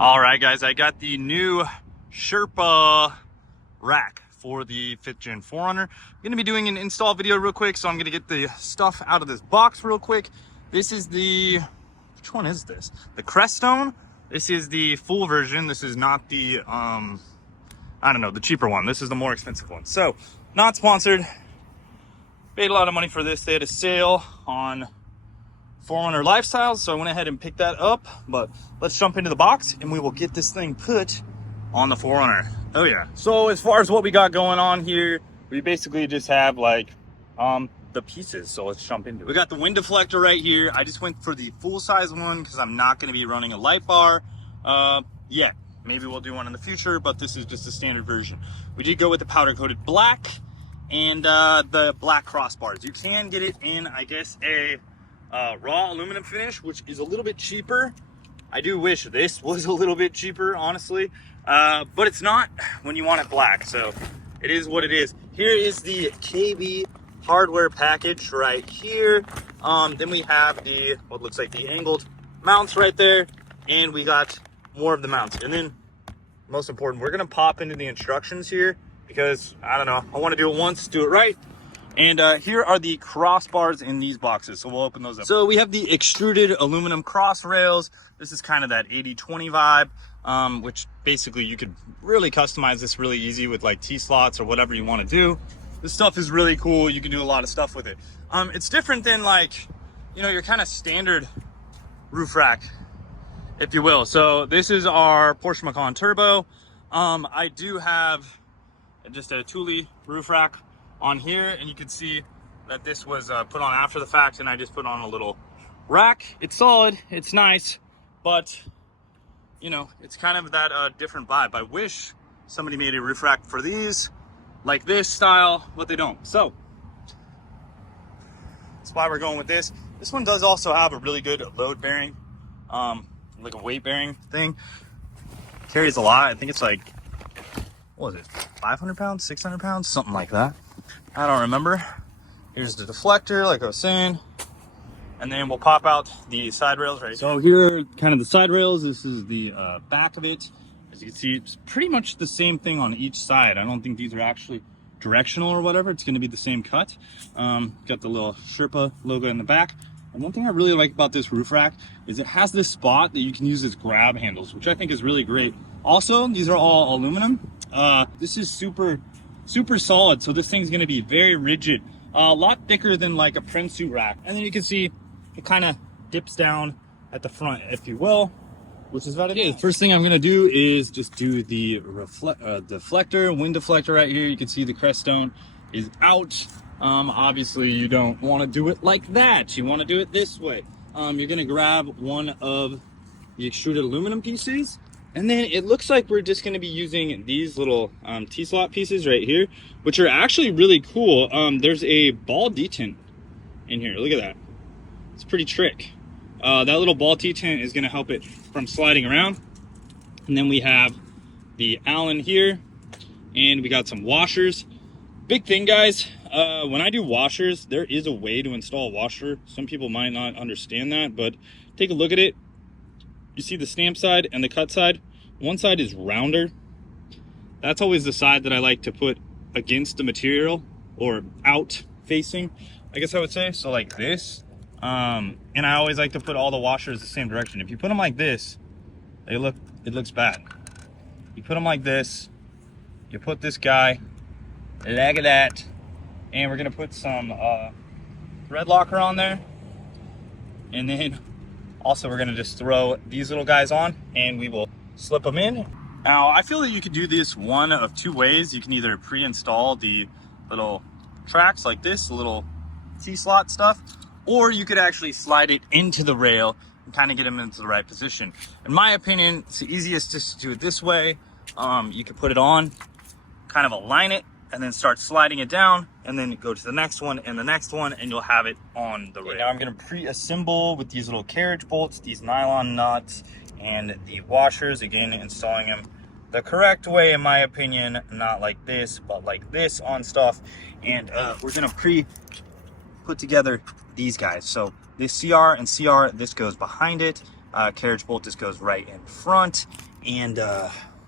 All right, guys, I got the new Sherpa rack for the 5th Gen 4Runner. I'm gonna be doing an install video real quick, so I'm gonna get the stuff out of this box real quick. This is which one is this? The Crestone. This is the full version. This is not the, I don't know, the cheaper one. This is the more expensive one. So, not sponsored. Paid a lot of money for this. They had a sale on 4Runner Lifestyles, so I went ahead and picked that up. But let's jump into the box and we will get this thing put on the 4Runner. Oh yeah. So as far as what we got going on here, we basically just have like the pieces. So let's jump into it. We got the wind deflector right here. I just went for the full size one because I'm not going to be running a light bar yet. Maybe we'll do one in the future, but this is just a standard version. We did go with the powder coated black and the black crossbars. You can get it in, I guess, a raw aluminum finish, which is a little bit cheaper. I do wish this was a little bit cheaper, honestly, but it's not when you want it black, so it is what it is. Here is the KB hardware package right here. Then we have the what looks like the angled mounts right there, and we got more of the mounts. And then most important, we're gonna pop into the instructions here because I don't know, I want to do it once, do it right. And here are the crossbars in these boxes, so we'll open those up. So we have the extruded aluminum cross rails. This is kind of that 80-20 vibe, which basically you could really customize this really easy with like T-slots or whatever you want to do. This stuff is really cool. You can do a lot of stuff with it. It's different than like, you know, your kind of standard roof rack, if you will. So this is our Porsche Macan Turbo. I do have just a Thule roof rack on here, and you can see that this was put on after the fact, and I just put on a little rack. It's solid, it's nice, but you know, it's kind of that different vibe. I wish somebody made a roof rack for these like this style, but they don't. So that's why we're going with this. This one does also have a really good load bearing, like a weight bearing thing. Carries a lot. I think it's like, what was it, 500 pounds, 600 pounds, something like that. I don't remember. Here's the deflector, like I was saying. And then we'll pop out the side rails right here. So here are kind of the side rails. This is the back of it. As you can see, it's pretty much the same thing on each side. I don't think these are actually directional or whatever. It's going to be the same cut. Got the little Sherpa logo in the back. And one thing I really like about this roof rack is it has this spot that you can use as grab handles, which I think is really great. Also, these are all aluminum. This is super solid, so this thing's going to be very rigid, a lot thicker than like a prim suit rack. And then you can see it kind of dips down at the front, if you will, which is about it. Okay, the first thing I'm going to do is just do the deflector, wind deflector right here. You can see the Crestone is out. Obviously you don't want to do it like that. You want to do it this way. You're going to grab one of the extruded aluminum pieces, and then it looks like we're just going to be using these little T-slot pieces right here, which are actually really cool. There's a ball detent in here. Look at that. It's pretty trick. That little ball detent is going to help it from sliding around. And then we have the Allen here, and we got some washers. Big thing, guys. When I do washers, there is a way to install a washer. Some people might not understand that, but take a look at it. You see the stamp side and the cut side. One side is rounder. That's always the side that I like to put against the material, or out facing, I guess I would say. So like this. And I always like to put all the washers the same direction. If you put them like this, it looks bad. You put them like this, you put this guy like that, and we're gonna put some thread locker on there, and then also we're gonna just throw these little guys on and we will slip them in. Now I feel that you could do this one of two ways. You can either pre-install the little tracks like this, the little T-slot stuff, or you could actually slide it into the rail and kind of get them into the right position. In my opinion, it's the easiest just to do it this way. You can put it on, kind of align it, and then start sliding it down, and then go to the next one and the next one, and you'll have it on the rail. Now I'm gonna pre-assemble with these little carriage bolts, these nylon nuts, and the washers. Again, installing them the correct way, in my opinion, not like this, but like this on stuff. And we're gonna put together these guys. So this CR and CR, this goes behind it. Carriage bolt, this goes right in front. And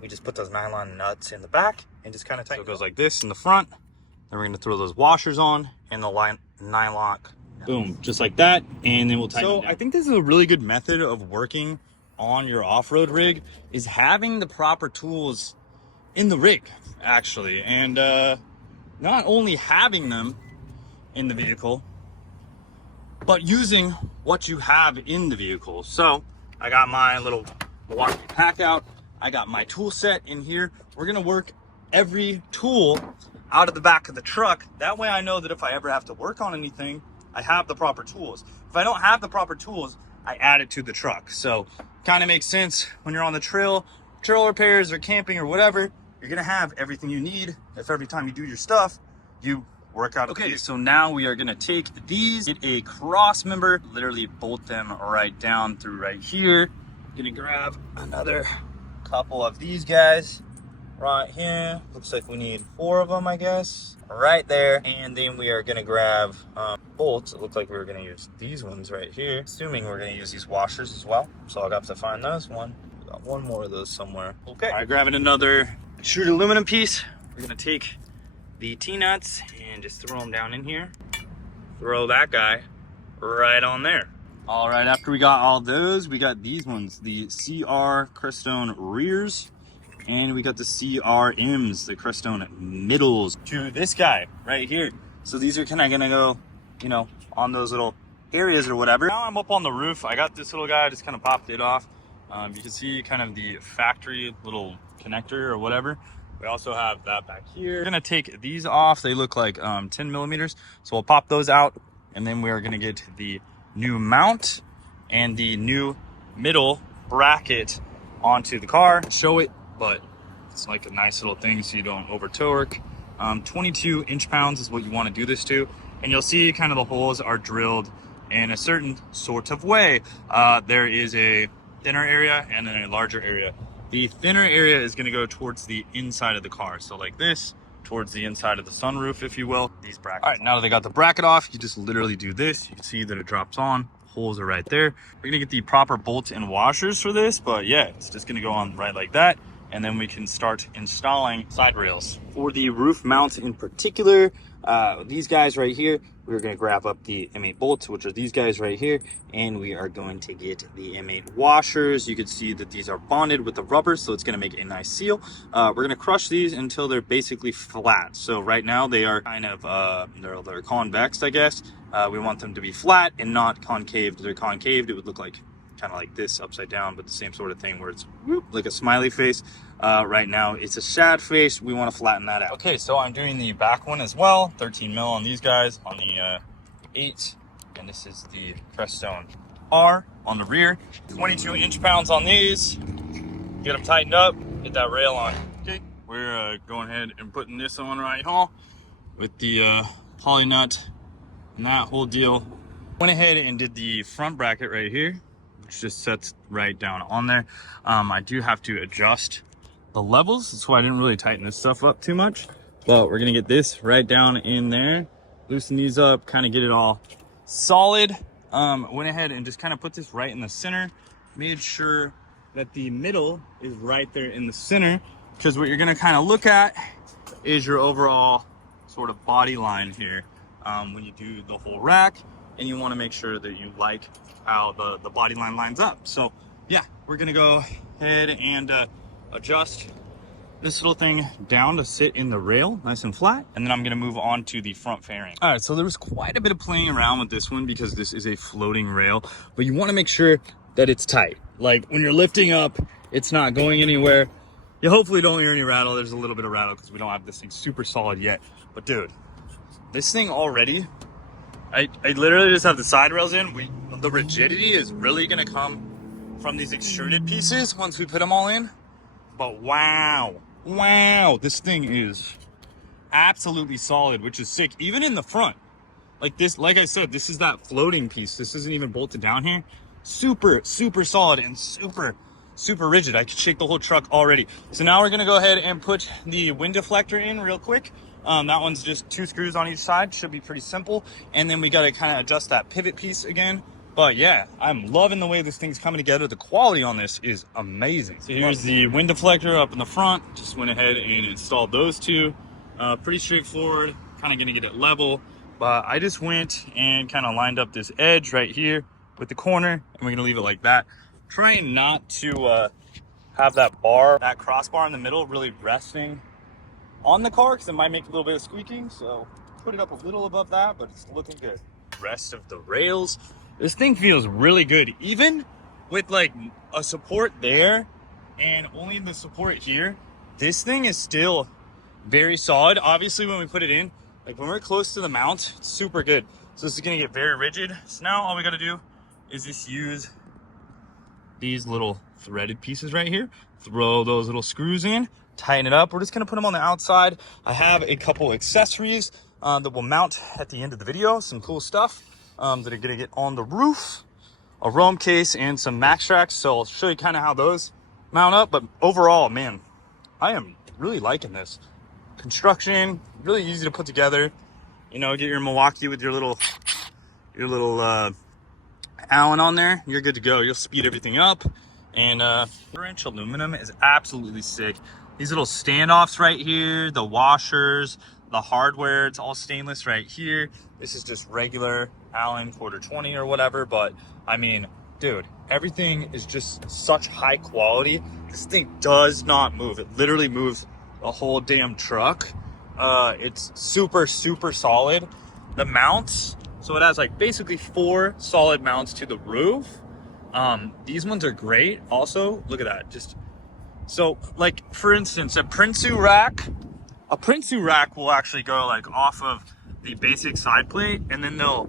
we just put those nylon nuts in the back and just kind of tighten. So it goes like this in the front. Then we're gonna throw those washers on and the nylon. Boom, just like that, and then we'll tighten it down. I think this is a really good method of working on your off-road rig, is having the proper tools in the rig, actually. And not only having them in the vehicle, but using what you have in the vehicle. So I got my little Milwaukee pack out. I got my tool set in here. We're gonna work every tool out of the back of the truck. That way I know that if I ever have to work on anything, I have the proper tools. If I don't have the proper tools, I add it to the truck. So kind of makes sense when you're on the trail repairs or camping or whatever, you're gonna have everything you need. If every time you do your stuff, you work out. Okay, so now we are gonna take these, get a cross member, literally bolt them right down through right here. Gonna grab another couple of these guys right here. Looks like we need 4 of them, I guess, right there. And then we are gonna grab bolts. It looked like we were gonna use these ones right here, assuming we're gonna use these washers as well. So I'll have to find those. We got one more of those somewhere. Okay, all right, grabbing another extruded aluminum piece. We're gonna take the T-nuts and just throw them down in here. Throw that guy right on there. All right, after we got all those, we got these ones, the CR Crestone rears, and we got the CRMs, the Crestone middles, to this guy right here. So these are kind of gonna go, you know, on those little areas or whatever. Now I'm up on the roof. I got this little guy, I just kind of popped it off. You can see kind of the factory little connector or whatever. We also have that back here. We're gonna take these off. They look like 10 millimeters. So we'll pop those out, and then we are gonna get the new mount and the new middle bracket onto the car. Show it, but it's like a nice little thing so you don't over torque. 22 inch-pounds is what you want to do this to, and you'll see kind of the holes are drilled in a certain sort of way. There is a thinner area and then a larger area. The thinner area is going to go towards the inside of the car, so like this, towards the inside of the sunroof, if you will. These brackets. All right, now that they got the bracket off, you just literally do this. You can see that it drops on. Holes are right there. We're gonna get the proper bolts and washers for this, but yeah, it's just gonna go on right like that, and then we can start installing side rails. For the roof mounts in particular, these guys right here, we're going to grab up the M8 bolts, which are these guys right here, and we are going to get the M8 washers. You can see that these are bonded with the rubber, so it's going to make a nice seal. We're going to crush these until they're basically flat. So right now they are kind of they're convex, I guess. We want them to be flat and not concaved. If they're concaved, it would look like kind of like this upside down, but the same sort of thing where it's whoop, like a smiley face. Right now it's a sad face. We want to flatten that out. Okay, so I'm doing the back one as well. 13 mil on these guys on the 8, and this is the Crestone R on the rear. 22 inch-pounds on these. Get them tightened up, get that rail on. Okay, we're going ahead and putting this on right here with the poly nut and that whole deal. Went ahead and did the front bracket right here, which just sets right down on there. I do have to adjust the levels. That's why I didn't really tighten this stuff up too much, but we're gonna get this right down in there, loosen these up, kind of get it all solid. Went ahead and just kind of put this right in the center, made sure that the middle is right there in the center, because what you're gonna kind of look at is your overall sort of body line here when you do the whole rack, and you want to make sure that you like how the body line lines up. So yeah, we're gonna go ahead and adjust this little thing down to sit in the rail nice and flat, and then I'm going to move on to the front fairing. All right, so there was quite a bit of playing around with this one because this is a floating rail, but you want to make sure that it's tight. Like when you're lifting up, it's not going anywhere. You hopefully don't hear any rattle. There's a little bit of rattle because we don't have this thing super solid yet, but dude, this thing already, I literally just have the side rails in. The rigidity is really going to come from these extruded pieces once we put them all in. But wow, this thing is absolutely solid, which is sick. Even in the front, like this, like I said, this is that floating piece. This isn't even bolted down here. Super solid and super rigid. I could shake the whole truck already. So now we're gonna go ahead and put the wind deflector in real quick. That one's just 2 screws on each side, should be pretty simple. And then we gotta kind of adjust that pivot piece again But yeah, I'm loving the way this thing's coming together. The quality on this is amazing. So here's the wind deflector up in the front. Just went ahead and installed those two. Pretty straightforward, kind of gonna get it level. But I just went and kind of lined up this edge right here with the corner, and we're gonna leave it like that. Trying not to have that bar, that crossbar in the middle really resting on the car, because it might make a little bit of squeaking. So put it up a little above that, but it's looking good. Rest of the rails, this thing feels really good, even with like a support there and only the support here. This thing is still very solid. Obviously when we put it in, like when we're close to the mount, it's super good. So this is gonna get very rigid. So now all we gotta do is just use these little threaded pieces right here, throw those little screws in, tighten it up. We're just gonna put them on the outside. I have a couple accessories that will mount at the end of the video, some cool stuff that are gonna get on the roof, a Rome case and some max tracks. So I'll show you kind of how those mount up. But overall, man, I am really liking this construction. Really easy to put together. You know, get your Milwaukee with your little Allen on there, you're good to go. You'll speed everything up. And 4-inch aluminum is absolutely sick. These little standoffs right here, the washers, the hardware, it's all stainless right here. This is just regular Allen quarter 20 or whatever. But I mean, dude, everything is just such high quality. This thing does not move. It literally moves a whole damn truck. It's super solid. The mounts, so it has like basically 4 solid mounts to the roof. These ones are great. Also, look at that. Just so, like, for instance, a Prinsu rack will actually go like off of the basic side plate, and then they'll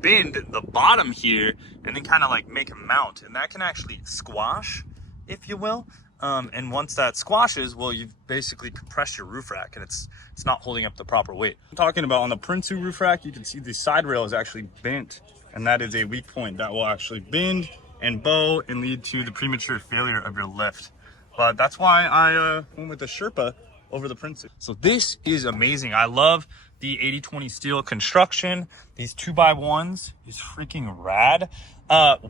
bend the bottom here and then kind of like make a mount, and that can actually squash, if you will. And once that squashes, well, you've basically compressed your roof rack, and it's not holding up the proper weight. I'm talking about on the Prinsu roof rack, you can see the side rail is actually bent, and that is a weak point that will actually bend and bow and lead to the premature failure of your lift. But that's why I went with the Sherpa over the Prinsu. So this is amazing. I love the 80/20 steel construction. These 2x1s is freaking rad.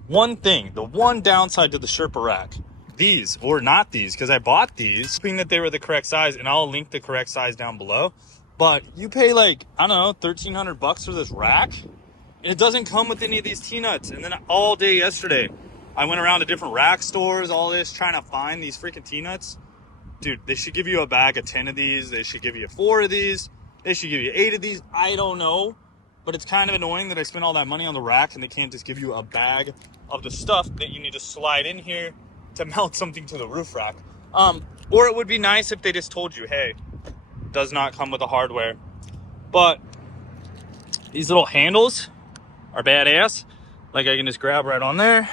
One thing, the one downside to the Sherpa rack, these or not these, because I bought these thinking that they were the correct size, and I'll link the correct size down below. But you pay like, I don't know, 1,300 bucks for this rack, and it doesn't come with any of these T-nuts. And then all day yesterday, I went around to different rack stores, all this, trying to find these freaking T-nuts. Dude, they should give you a bag of 10 of these. They should give you 4 of these. They should give you 8 of these. I don't know. But it's kind of annoying that I spent all that money on the rack and they can't just give you a bag of the stuff that you need to slide in here to mount something to the roof rack. Or it would be nice if they just told you, hey, does not come with the hardware. But these little handles are badass. Like, I can just grab right on there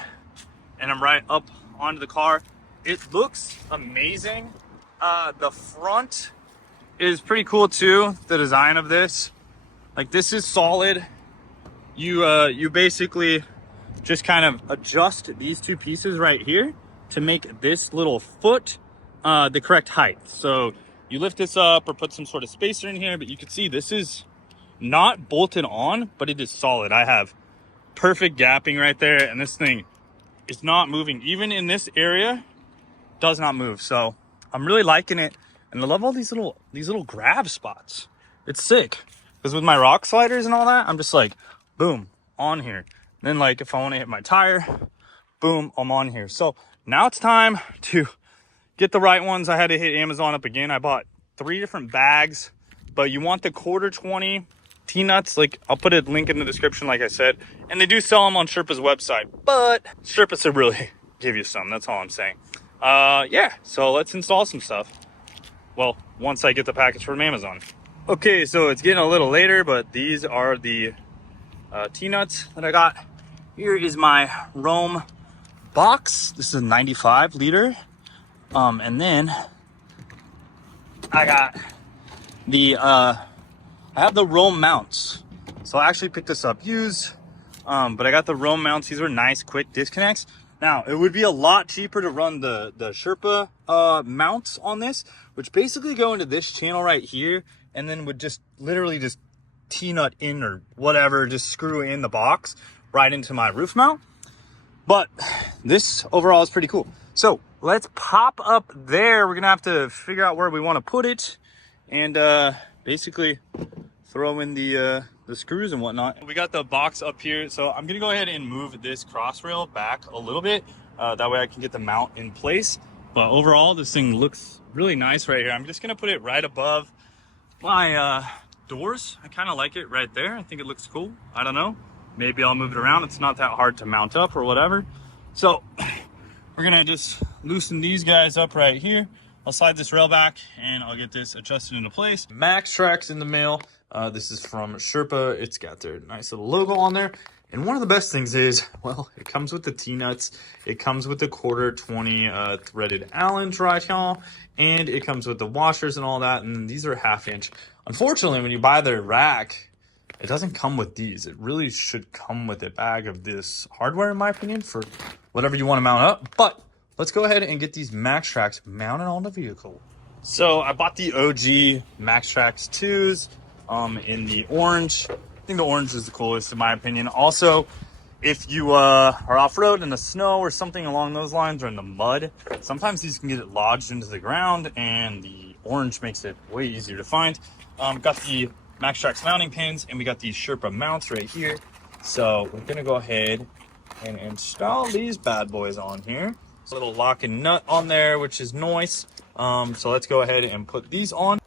and I'm right up onto the car. It looks amazing. The front is pretty cool too, the design of this. Like, this is solid. You basically just kind of adjust these 2 pieces right here to make this little foot the correct height. So you lift this up or put some sort of spacer in here, but you can see this is not bolted on, but it is solid. I have perfect gapping right there, and this thing is not moving. Even in this area, does not move. So I'm really liking it, and I love all these little grab spots. It's sick, because with my rock sliders and all that, I'm just like, boom, on here. And then, like, if I want to hit my tire, boom, I'm on here. So now it's time to get the right ones. I had to hit Amazon up again. I bought 3 different bags, but you want the quarter 20 T-nuts. Like, I'll put a link in the description, like I said, and they do sell them on Sherpa's website, but Sherpa should really give you some. That's all I'm saying. Yeah, so let's install some stuff. Well, once I get the package from Amazon. Okay, so it's getting a little later, but these are the T-nuts that I got. Here is my Rome box. This is a 95 liter. And then I got the I have the Rome mounts. So I actually picked this up used, but I got the Rome mounts. These are nice quick disconnects. Now, it would be a lot cheaper to run the Sherpa mounts on this, which basically go into this channel right here, and then would just literally just T-nut in or whatever, just screw in the box, right into my roof mount. But this overall is pretty cool. So let's pop up there. We're gonna have to figure out where we want to put it, and basically throw in the screws and whatnot. We got the box up here, so I'm gonna go ahead and move this cross rail back a little bit. That way I can get the mount in place. But overall, this thing looks really nice right here. I'm just gonna put it right above my doors. I kind of like it right there. I think it looks cool. I don't know. Maybe I'll move it around. It's not that hard to mount up or whatever. So we're gonna just loosen these guys up right here. I'll slide this rail back and I'll get this adjusted into place. Max Tracks in the mail. This is from Sherpa. It's got their nice little logo on there. And one of the best things is, well, it comes with the T-nuts. It comes with the 1/4 20 threaded Allen right here. And it comes with the washers and all that. And these are 1/2 inch. Unfortunately, when you buy their rack, it doesn't come with these. It really should come with a bag of this hardware, in my opinion, for whatever you want to mount up. But let's go ahead and get these Max Tracks mounted on the vehicle. So I bought the OG Max Tracks 2s in the orange. I think the orange is the coolest, in my opinion. Also, if you are off-road in the snow or something along those lines, or in the mud, sometimes these can get lodged into the ground, and the orange makes it way easier to find. Got the Max Tracks mounting pins, and we got these Sherpa mounts right here. So we're gonna go ahead and install these bad boys on here. A little lock and nut on there, which is nice. So let's go ahead and put these on.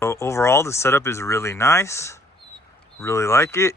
So overall, the setup is really nice. Really like it.